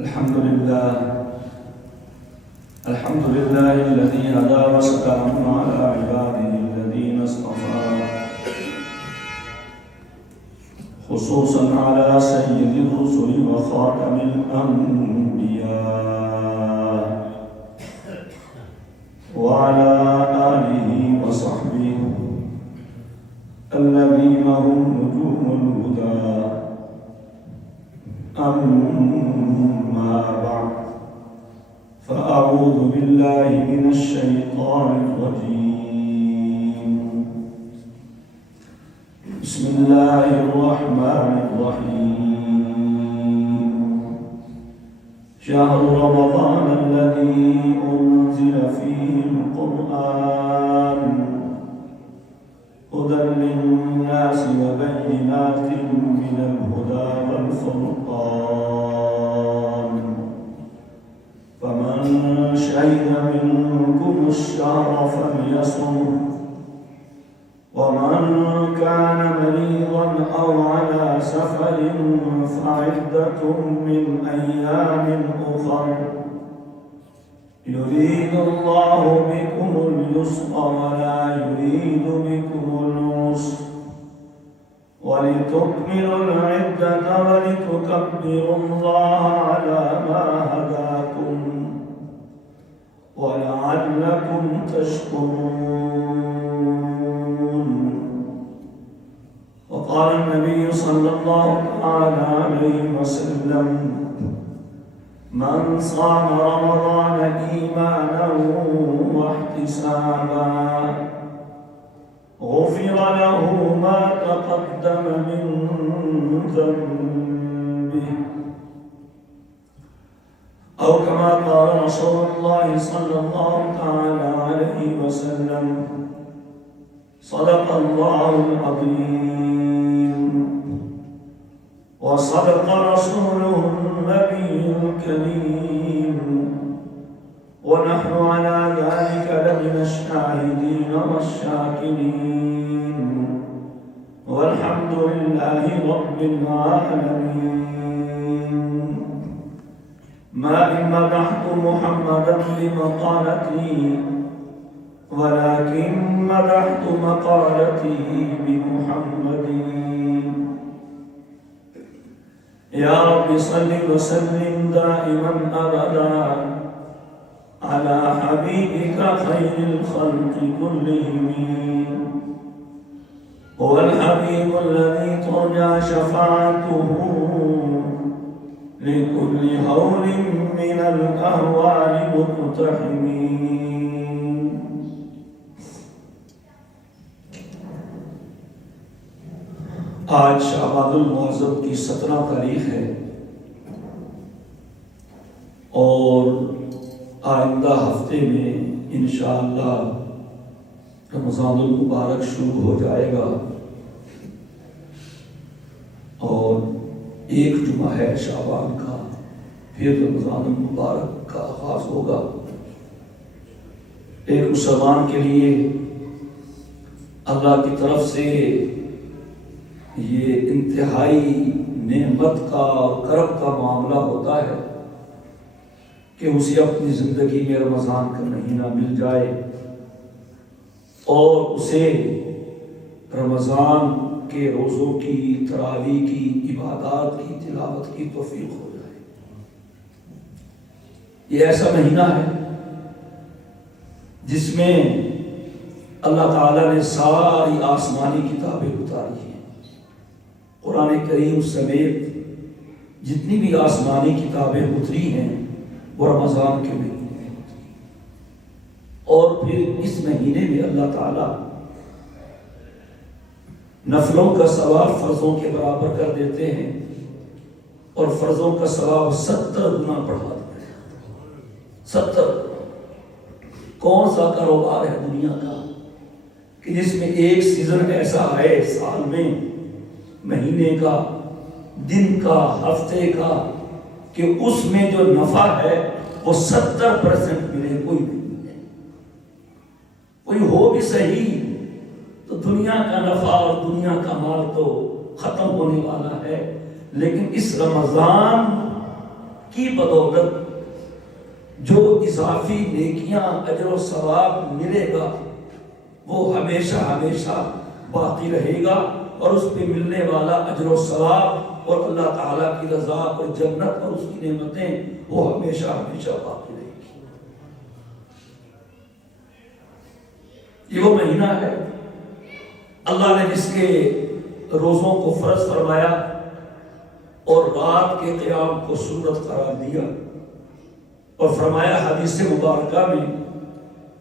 الحمد لله الذي هدى وسلام على عباده الذين اصطفى خصوصا على سيد الرسل وخاتم الأنبياء وعلى آله وصحبه الذين هم نجوم الهدى. أما بعد فأعوذ بالله من الشيطان الرجيم. بسم الله الرحمن الرحيم. شهر رمضان الذي أنزل فيه القرآن هدى للناس وبينات من الهدى والفرقان فمن شهد منكم الشهر فليصم ومن كان مريضا أو على سفر فعدة من أيام أخر يريد الله بكم اليسر ولا يريد بكم العسر ولتكملوا العدة ولتكبروا الله على ما هداكم ولعلكم تشكرون. وقال النبي صلى الله عليه وسلم: من صام رمضان إيمانا واحتسابا غفر له ما تقدم من ذنبه أو كما قال رسول الله صلى الله عليه وسلم: صدق الله العظيم وصدق رسوله النبي الكريم ونحن على ذلك لمن الشاهدين والشاكرين والحمد لله رب العالمين. ما إن مدحت محمدا بمقالتي ولكن مدحت مقالتي بمحمد. يا رب صل وسلم دائما أبدا على حبيبك خير الخلق كلهم. هو الحبيب الذي ترجى شفاعته لكل هول من الأهوال مقتحم. آج شعبان المعظم کی 17 تاریخ ہے اور آئندہ ہفتے میں انشاءاللہ رمضان المبارک شروع ہو جائے گا اور ایک جمعہ ہے شعبان کا، پھر رمضان المبارک کا آغاز ہوگا. ایک مسلمان کے لیے اللہ کی طرف سے یہ انتہائی نعمت کا اور کرم کا معاملہ ہوتا ہے کہ اسے اپنی زندگی میں رمضان کا مہینہ مل جائے اور اسے رمضان کے روزوں کی، تراویح کی، عبادات کی، تلاوت کی توفیق ہو جائے. یہ ایسا مہینہ ہے جس میں اللہ تعالیٰ نے ساری آسمانی کتابیں اتاری ہیں. قرآن کریم سمیت جتنی بھی آسمانی کتابیں اتری ہیں وہ رمضان کے مہینے میں اتری. اور پھر اس مہینے میں اللہ تعالیٰ نفلوں کا ثواب فرضوں کے برابر کر دیتے ہیں اور فرضوں کا ثواب 70 گنا بڑھا دیتے ہیں. 70. کون سا کاروبار ہے دنیا کا کہ جس میں ایک سیزن ایسا ہے سال میں، مہینے کا، دن کا، ہفتے کا، کہ اس میں جو نفع ہے وہ 70% ملے؟ کوئی نہیں ہے. کوئی ہو بھی صحیح تو دنیا کا نفع اور دنیا کا مال تو ختم ہونے والا ہے، لیکن اس رمضان کی بدولت جو اضافی نیکیاں اجر و ثواب ملے گا وہ ہمیشہ ہمیشہ باقی رہے گا، اور اس پہ ملنے والا اجر و ثواب اور اللہ تعالیٰ کی رضا اور جنت اور اس کی نعمتیں وہ ہمیشہ ہمیشہ باقی رہے گی۔ یہ وہ مہینہ ہے اللہ نے جس کے روزوں کو فرض فرمایا اور رات کے قیام کو سنت قرار دیا، اور فرمایا حدیث مبارکہ میں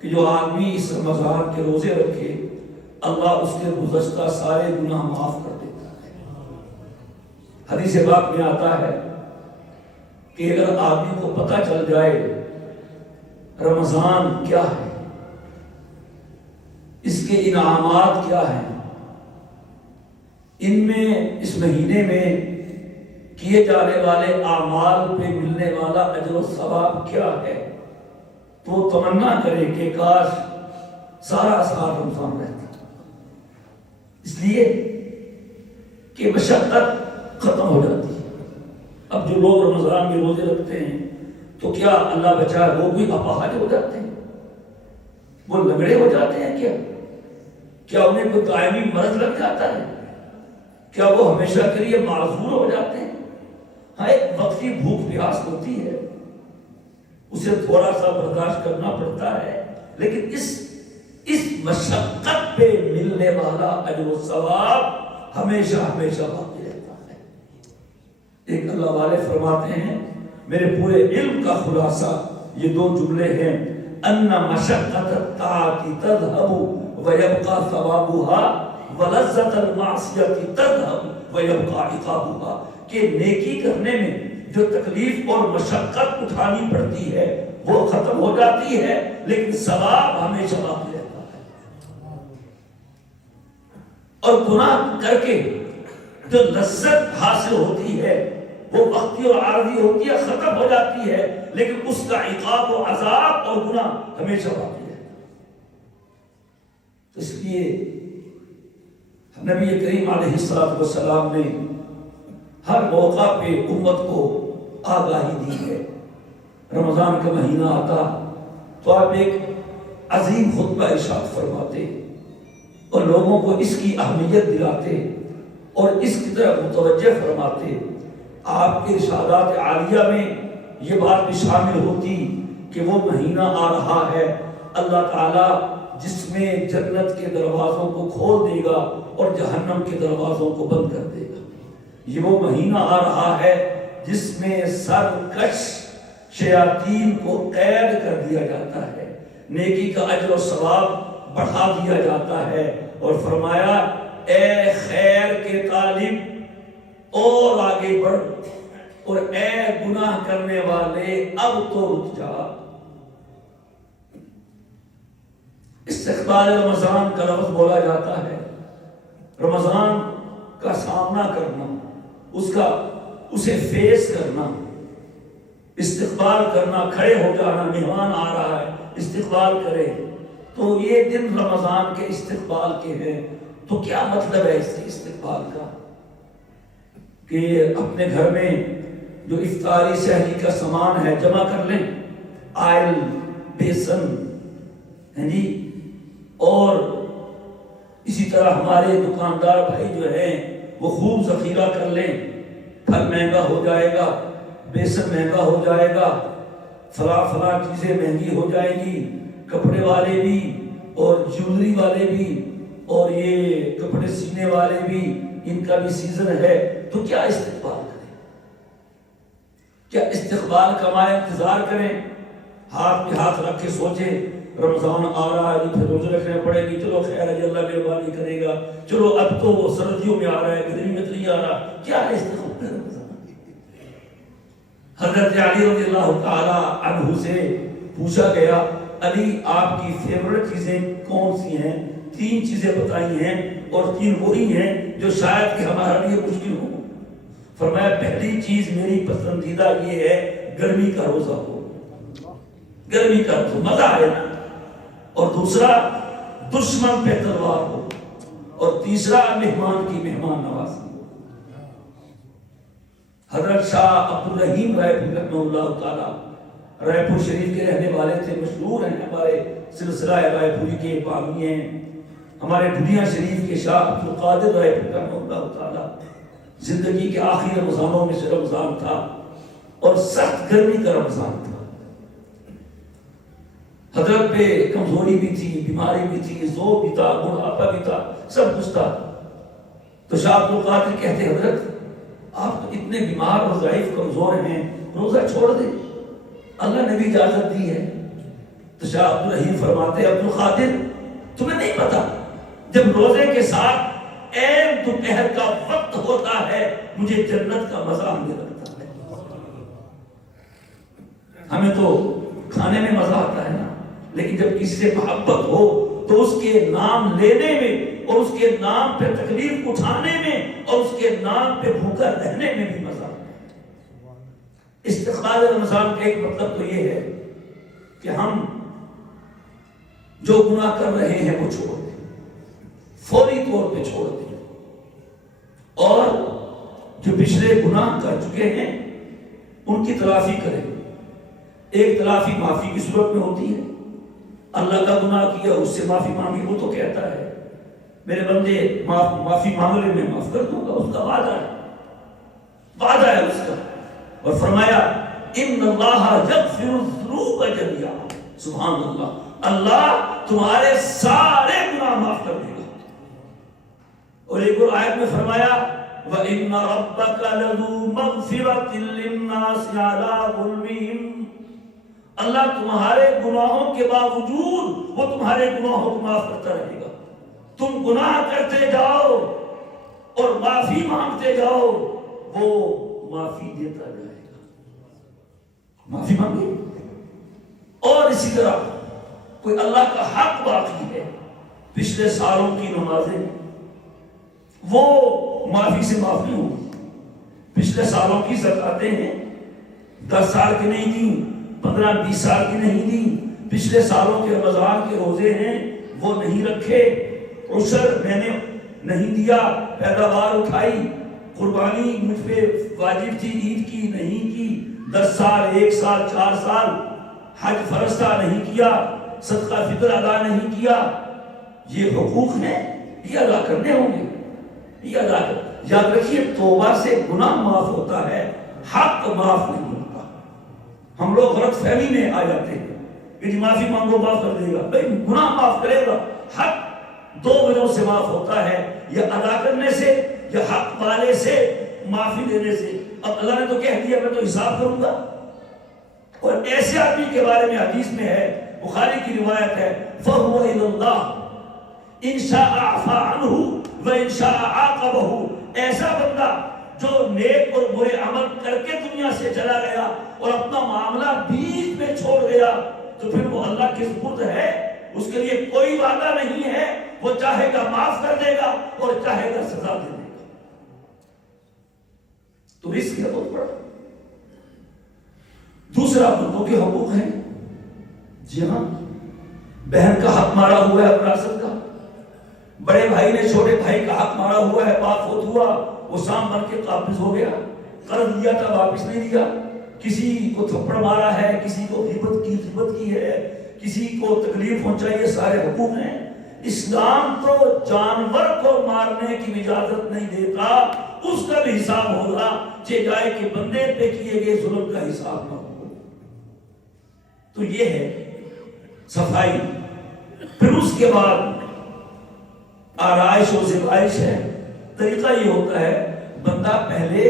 کہ جو آدمی اس رمضان کے روزے رکھے اللہ اس کے گزشتہ سارے گناہ معاف کر دیتا ہے۔ حدیث پاک میں آتا ہے کہ اگر آدمی کو پتہ چل جائے رمضان کیا ہے، اس کے انعامات کیا ہیں، ان میں اس مہینے میں کیے جانے والے اعمال پہ ملنے والا اجر و ثواب کیا ہے، تو وہ تمنا کرے کہ کاش سارا سال رمضان رہتا، اس لیے کہ مشقت ختم ہو جاتی ہے۔ اب جو لوگ رمضان میں روزے رکھتے ہیں تو کیا اللہ بچائے وہ بھی اپاہج ہو جاتے ہیں، وہ لنگڑے ہو جاتے ہیں، کیا انہیں کوئی دائمی مرض لگ جاتا ہے، کیا وہ ہمیشہ کے لیے معذور ہو جاتے ہیں؟ ہاں، ایک وقتی بھوک پیاس ہوتی ہے، اسے تھوڑا سا برداشت کرنا پڑتا ہے، لیکن اس مشقت پہ ملنے والا اجر و ثواب ہمیشہ ہمیشہ باقی رہتا ہے۔ ایک اللہ والے فرماتے ہیں میرے پورے علم کا خلاصہ یہ دو جملے ہیں، ان مشقت الطاعت تذهب ويبقى ثوابها ولذت المعصیت تذهب ويبقى عقابها، کہ نیکی کرنے میں جو تکلیف اور مشقت اٹھانی پڑتی ہے وہ ختم ہو جاتی ہے، لیکن ثواب ہمیشہ باقی رہتا ہے۔ اور گناہ کر کے جو لذت حاصل ہوتی ہے وہ وقتی اور عارضی ہوتی ہے، ختم ہو جاتی ہے، لیکن اس کا عقاب و عذاب اور گناہ ہمیشہ باقی رہتا ہے۔ تو اس لیے نبی کریم علیہ السلام نے ہر موقع پہ امت کو آگاہی دی ہے۔ رمضان کا مہینہ آتا تو آپ ایک عظیم خطبہ ارشاد فرماتے اور لوگوں کو اس کی اہمیت دلاتے اور اس کی طرف متوجہ فرماتے۔ آپ کے ارشادات عالیہ میں یہ بات بھی شامل ہوتی کہ وہ مہینہ آ رہا ہے اللہ تعالیٰ جس میں جنت کے دروازوں کو کھول دے گا اور جہنم کے دروازوں کو بند کر دے گا۔ یہ وہ مہینہ آ رہا ہے جس میں سرکش شیاطین کو قید کر دیا جاتا ہے، نیکی کا اجر و ثواب بڑھا دیا جاتا ہے، اور فرمایا اے خیر کے طالب اور آگے بڑھ، اور اے گناہ کرنے والے اب تو رک جا۔ استقبال رمضان کا لفظ بولا جاتا ہے، رمضان کا سامنا کرنا، اسے فیس کرنا، استقبال کرنا، کھڑے ہو جانا، مہمان آ رہا ہے استقبال کرے، تو یہ دن رمضان کے استقبال کے ہیں۔ تو کیا مطلب ہے اس کے استقبال کا؟ کہ اپنے گھر میں جو افطاری سحری کا سامان ہے جمع کر لیں، آئل، بیسن، جی، اور اسی طرح ہمارے دکاندار بھائی جو ہیں وہ خوب ذخیرہ کر لیں، پھل مہنگا ہو جائے گا، بیسن مہنگا ہو جائے گا، فلاں چیزیں مہنگی ہو جائیں گی، کپڑے والے بھی اور جیولری والے بھی اور یہ کپڑے سینے والے بھی، ان کا بھی سیزن ہے، تو کیا استقبال کریں؟ کیا استقبال کا ہمارا انتظار کریں؟ ہاتھ پہ ہاتھ رکھ کے سوچیں رمضان آ رہا ہے، پھر روزے رکھنے پڑے گی، چلو خیر ہے اللہ مہربانی کرے گا، چلو اب تو وہ سردیوں میں آ رہا ہے، گرمی میں تو نہیں آ رہا، کیا ہے استقبال رمضان؟ حضرت علی رضی اللہ تعالی عنہ سے پوچھا گیا علی آپ کی فیورٹ چیزیں کون سی ہیں؟ 3 چیزیں بتائی ہیں اور 3 وہی ہیں جو شاید کہ ہمارا لیے مشکل ہو۔ فرمایا پہلی چیز میری پسندیدہ یہ ہے گرمی کا روزہ ہو، گرمی کا روزہ مزہ آئے نا، اور دوسرا دشمن پہ تلوار ہو، اور تیسرا مہمان کی مہمان نوازی ہو۔ حضرت شاہ عبدالرحیم رائے پور رحمہ اللہ تعالی رائے پور شریف کے رہنے والے تھے، مشہور ہیں، ہمارے سلسلہ رائے پوری کے باغی ہیں، ہمارے دنیا شریف کے شاہ عبدالقادر رائے پور رحمہ اللہ تعالی۔ زندگی کے آخری رمضانوں میں سے رمضان تھا اور سخت گرمی کا رمضان تھا، حضرت پہ کمزوری بھی تھی، بیماری بھی تھی، زور بھی تھا، بڑھاپا بھی تھا، سب کچھ تھا۔ تو شاہ عبدالقادر کہتے حضرت آپ تو اتنے بیمار اور ضعیف کمزور ہیں، روزہ چھوڑ دیں، اللہ نے بھی اجازت دی ہے۔ تو شاہ عبدالرحیم فرماتے عبدالقادر تمہیں نہیں پتا جب روزے کے ساتھ عین دوپہر کا وقت ہوتا ہے مجھے جنت کا مزہ آنے لگتا ہے۔ ہمیں تو کھانے میں مزہ آتا ہے نا، لیکن جب کسی سے محبت ہو تو اس کے نام لینے میں اور اس کے نام پہ تکلیف اٹھانے میں اور اس کے نام پہ بھوکا رہنے میں بھی مزہ آتا ہے۔ استقبال رمضان کا ایک مطلب تو یہ ہے کہ ہم جو گناہ کر رہے ہیں وہ چھوڑ دیں، فوری طور پہ چھوڑ دیں، اور جو پچھلے گناہ کر چکے ہیں ان کی تلافی کریں۔ ایک تلافی معافی کی صورت میں ہوتی ہے، اللہ کا گناہ کیا اس سے معافی مانگی، وہ تو کہتا ہے میرے بندے معافی مانگ لے میں معاف کر دوں گا، اس کا وعدہ ہے، وعدہ ہے اس کا۔ اور فرمایا ان اللہ یغفر الذنوب جميعا، سبحان اللہ، اللہ تمہارے سارے گناہ معاف کر دے گا۔ اور ایک اور آیت میں فرمایا وَإِنَّ رَبَّكَ لَذُو مَغْفِرَةٍ لِلنَّاسِ عَلَىٰ ظُلْمِهِمْ، اللہ تمہارے گناہوں کے باوجود وہ تمہارے گناہوں کو معاف کرتا رہے گا۔ تم گناہ کرتے جاؤ اور معافی مانگتے جاؤ، وہ معافی دیتا جائے گا۔ معافی مانگے، اور اسی طرح کوئی اللہ کا حق باقی ہے، پچھلے سالوں کی نمازیں وہ معافی سے معاف نہیں ہوگی، پچھلے سالوں کی زکاتیں ہیں 10 سال کی نہیں دیں، 15-20 سال کی نہیں دیں، پچھلے سالوں کے رمضان کے روزے ہیں وہ نہیں رکھے، عشر میں نے نہیں دیا، پیداوار اٹھائی، قربانی مجھ پہ واجب تھی عید کی نہیں کی، 10 سال 1 سال 4 سال حج فرض تھا نہیں کیا، صدقہ فطر ادا نہیں کیا، یہ حقوق ہیں، یہ ادا کرنے ہوں گے، یہ ادا کر۔ یاد رکھیے توبہ سے گناہ معاف ہوتا ہے، حق معاف نہیں ہوتا۔ ہم لوگ غلط فہمی میں آ جاتے ہیں کہ جی معافی مانگو معاف کر دے گا، بھائی گناہ معاف کرے گا، حق 2 وجہوں سے معاف ہوتا ہے، یا ادا کرنے سے یا حق والے سے معافی دینے سے۔ اب اللہ نے تو کہہ دیا میں تو حساب کروں گا، اور ایسے آدمی کے بارے میں حدیث میں ہے، بخاری کی روایت ہے فَهُوَ إِلَى اللَّهِ إِن شَاءَ عَفَا عَنْهُ وَإِن شَاءَ عَاقَبَهُ، ایسا بندہ جو نیک اور برے عمل کر کے دنیا سے چلا گیا اور اپنا معاملہ بیچ میں چھوڑ گیا تو پھر وہ اللہ کے سپرد ہے، اس کے لیے کوئی وعدہ نہیں ہے، وہ چاہے گا معاف کر دے گا اور چاہے گا سزا دے دے گا۔ تو رزق ہے بہت بڑا۔ دوسرا بندوں کے حقوق ہیں، جی ہاں، بہن کا حق مارا ہوا ہے وراثت کا، بڑے بھائی نے چھوٹے بھائی کا حق مارا ہوا ہے، باپ فوت ہوا وہ سام بن کے قابض ہو گیا، قرض دیا تھا واپس نہیں دیا، کسی کو تھپڑ مارا ہے، کسی کو غیبت کی ہے، کسی کو تکلیف پہنچائی، یہ سارے حقوق ہیں۔ اسلام تو جانور کو مارنے کی اجازت نہیں دیتا، اس کا بھی حساب ہوگا، چاہے جائے کہ بندے پہ کیے گئے ظلم کا حساب نہ ہو۔ تو یہ ہے صفائی۔ پھر اس کے بعد آرائش و زیبائش ہے۔ طریقہ یہ ہوتا ہے بندہ پہلے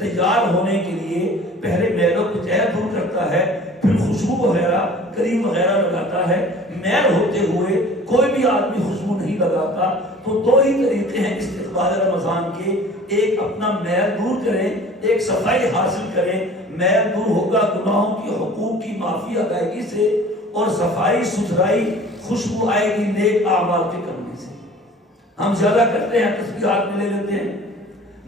تیار ہونے کے لیے پہلے میلوں کو دور کرتا ہے، پھر خوشبو وغیرہ کریم وغیرہ لگاتا ہے۔ میل ہوتے ہوئے کوئی بھی آدمی خوشبو نہیں لگاتا۔ تو 2 ہی طریقے ہیں استقبال رمضان کے، ایک اپنا میل دور کریں، ایک صفائی حاصل کریں۔ میل دور ہوگا گناہوں کی حقوق کی معافی ادائیگی سے، اور صفائی ستھرائی خوشبو آئے گی نیک اعمال کے کرنے سے۔ ہم زیادہ کرتے ہیں، تسبیح ہاتھ میں لے لیتے ہیں،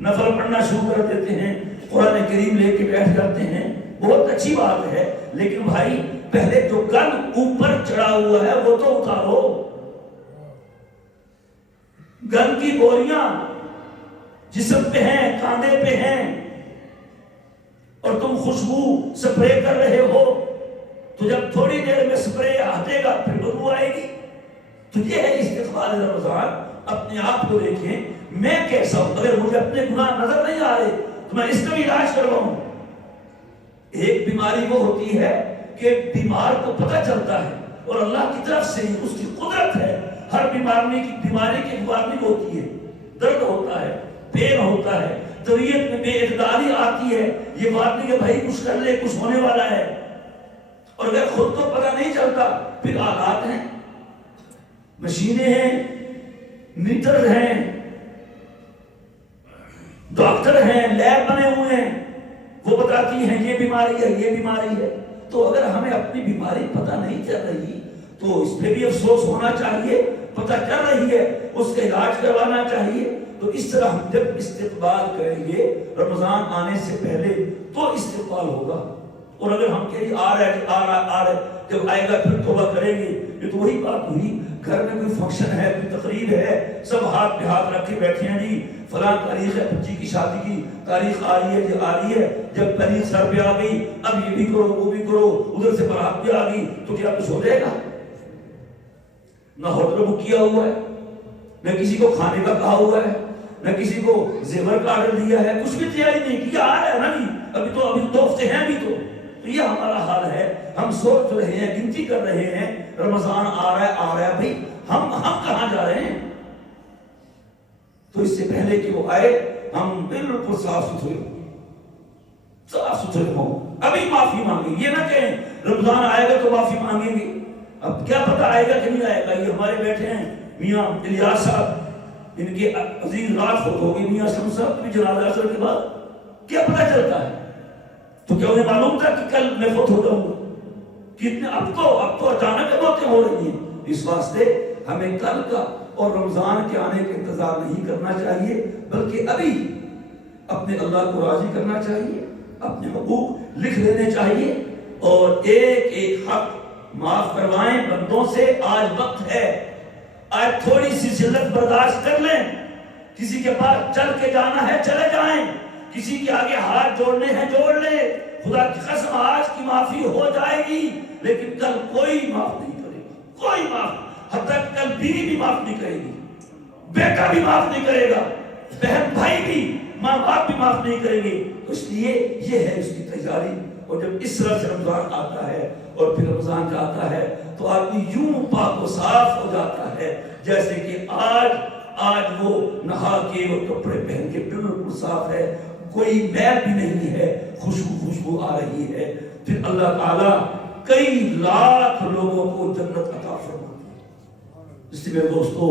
نفل پڑھنا شروع کر دیتے ہیں، قرآن کریم لے کے بیٹھ جاتے ہیں، بہت اچھی بات ہے، لیکن بھائی پہلے جو گند اوپر چڑھا ہوا ہے وہ تو اتارو۔ گند کی بوریاں جسم پہ ہیں، کاندھے پہ ہیں، اور تم خوشبو سپرے کر رہے ہو، تو جب تھوڑی دیر میں سپرے ہٹے گا پھر بدبو آئے گی۔ تو یہ ہے استقبال رمضان۔ اپنے آپ کو دیکھیں میں کیسا ہوں، اگر مجھے اپنے گناہ نظر نہیں آ رہے تو میں اس کا بھی علاج کرواؤں۔ ایک بیماری وہ ہوتی ہے کہ بیمار کو پتہ چلتا ہے اور اللہ کی طرف سے اس کی قدرت ہے، ہر بیماری کی وارننگ ہوتی ہے، درد ہوتا ہے، پین ہوتا ہے، طبیعت میں بے اعتدالی آتی ہے، یہ وارننگ ہے بھائی کچھ کر لے، کچھ ہونے والا ہے۔ اور اگر خود کو پتہ نہیں چلتا پھر آلات ہیں، مشینیں ہیں، میٹر ہیں، ڈاکٹر ہیں، لیب بنے ہوئے ہیں، وہ بتاتی ہیں یہ بیماری ہے، یہ بیماری ہے۔ تو اگر ہمیں اپنی بیماری پتہ نہیں چل رہی تو اس پہ بھی افسوس ہونا چاہیے، پتہ چل رہی ہے اس کا علاج کروانا چاہیے۔ تو اس طرح ہم جب استقبال کریں گے رمضان آنے سے پہلے تو استقبال ہوگا۔ اور اگر ہم کہیں آ رہے جب آئے گا پھر توبہ کریں گے، یہ تو وہی بات ہوئی، گھر میں کوئی فنکشن ہے، کوئی تقریب ہے، سب ہاتھ پہ ہاتھ رکھ کے بیٹھے ہیں، جی فلاں تاریخ ہے، بچی کی شادی کی تاریخ آ رہی ہے، یہ آ رہی ہے، جب تاریخ سر پہ آ گئی اب یہ بھی کرو وہ بھی کرو، ادھر سے بارات بھی آ گئی، تو کیا کچھ ہو جائے گا؟ نہ ہوٹل بک کیا ہوا ہے، نہ کسی کو کھانے کا کہا ہوا ہے، نہ کسی کو زیور کا آرڈر دیا ہے، کچھ بھی تیاری نہیں کی، آ رہا ہے نا جی، ابھی دو ہفتے ہیں بھی تو یہ ہمارا حال ہے۔ ہم سوچ رہے ہیں، گنتی کر رہے ہیں، رمضان آ رہا ہے بھائی ہم کہاں جا رہے ہیں؟ تو اس سے پہلے کہ وہ آئے ہم بالکل صاف ستھرے ہوں، ابھی معافی مانگیں، یہ نہ کہیں رمضان آئے گا تو معافی مانگیں گے، اب کیا پتہ آئے گا کہ نہیں آئے گا۔ یہ ہمارے بیٹھے ہیں میاں الیاس صاحب، ان کے عزیز رات فوت ہو گئی، میاں شمس صاحب بھی جنازہ اثر کے بعد کیا پتہ چلتا ہے؟ تو کیا انہیں معلوم تھا کہ کل میں فوت ہو جاؤں گا؟ کتنے اب تو اچانک موتیں ہو رہی ہیں۔ اس واسطے ہمیں کل کا اور رمضان کے آنے کا انتظار نہیں کرنا چاہیے، بلکہ ابھی اپنے اللہ کو راضی کرنا چاہیے، اپنے حقوق لکھ لینے چاہیے، اور ایک ایک حق معاف کروائیں بندوں سے۔ آج وقت ہے، آج تھوڑی سی ذلت برداشت کر لیں، کسی کے پاس چل کے جانا ہے چلے جائیں، کسی کے آگے ہاتھ جوڑنے ہیں جوڑ لیں، خدا کی قسم آج کی معافی ہو جائے گی لیکن کل کوئی معاف نہیں کرے گا، کوئی معاف، حتیٰ کل بیوی بھی معاف نہیں کرے گی، بیٹا بھی معاف نہیں کرے گا، بہن بھائی بھی، ماں باپ بھی معاف نہیں کریں گے۔ اس لیے یہ ہے اس کی تیاری۔ اور جب اس طرح سے رمضان آتا ہے اور پھر رمضان جاتا ہے تو آدمی یوں پاک و صاف ہو جاتا ہے جیسے کہ آج وہ نہا کے اور کپڑے پہن کے بالکل صاف ہے، کوئی میل بھی نہیں ہے، خوشبو آ رہی ہے۔ پھر اللہ تعالیٰ کئی لاکھ لوگوں کو جنت عطا فرماتا ہے۔ اس لیے میرے دوستو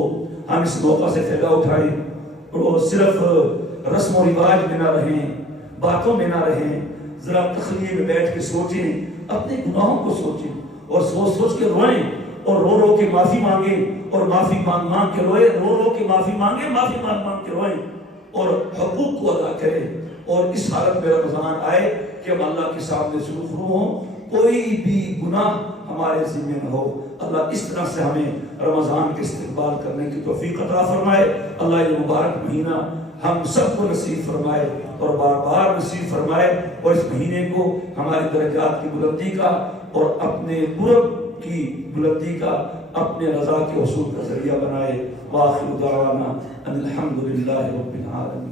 ہم اس موقع سے فائدہ اٹھائیں اور صرف رسم و رواج میں نہ رہیں، باتوں میں نہ رہیں، ذرا تخلیے میں بیٹھ کے سوچیں، اپنے گناہوں کو سوچیں اور سوچ کے روئیں اور رو کے معافی مانگیں اور معافی مانگ کے روئیں، رو کے معافی مانگیں، معافی مانگ کے روئیں اور حقوق کو ادا کریں۔ اور اس حالت میں رمضان آئے کہ ہم اللہ کے سامنے سرخرو ہوں، کوئی بھی گناہ ہمارے ذمہ نہ ہو۔ اللہ اس طرح سے ہمیں رمضان کے استقبال کرنے کی توفیق عطا فرمائے۔ اللہ یہ مبارک مہینہ ہم سب کو نصیب فرمائے اور بار بار نصیب فرمائے، اور اس مہینے کو ہماری درجات کی بلندی کا اور اپنے قرب کی بلندی کا، اپنے رضا کے حصول کا ذریعہ بنائے۔ وآخر دعوانا ان الحمد للہ رب العالمین۔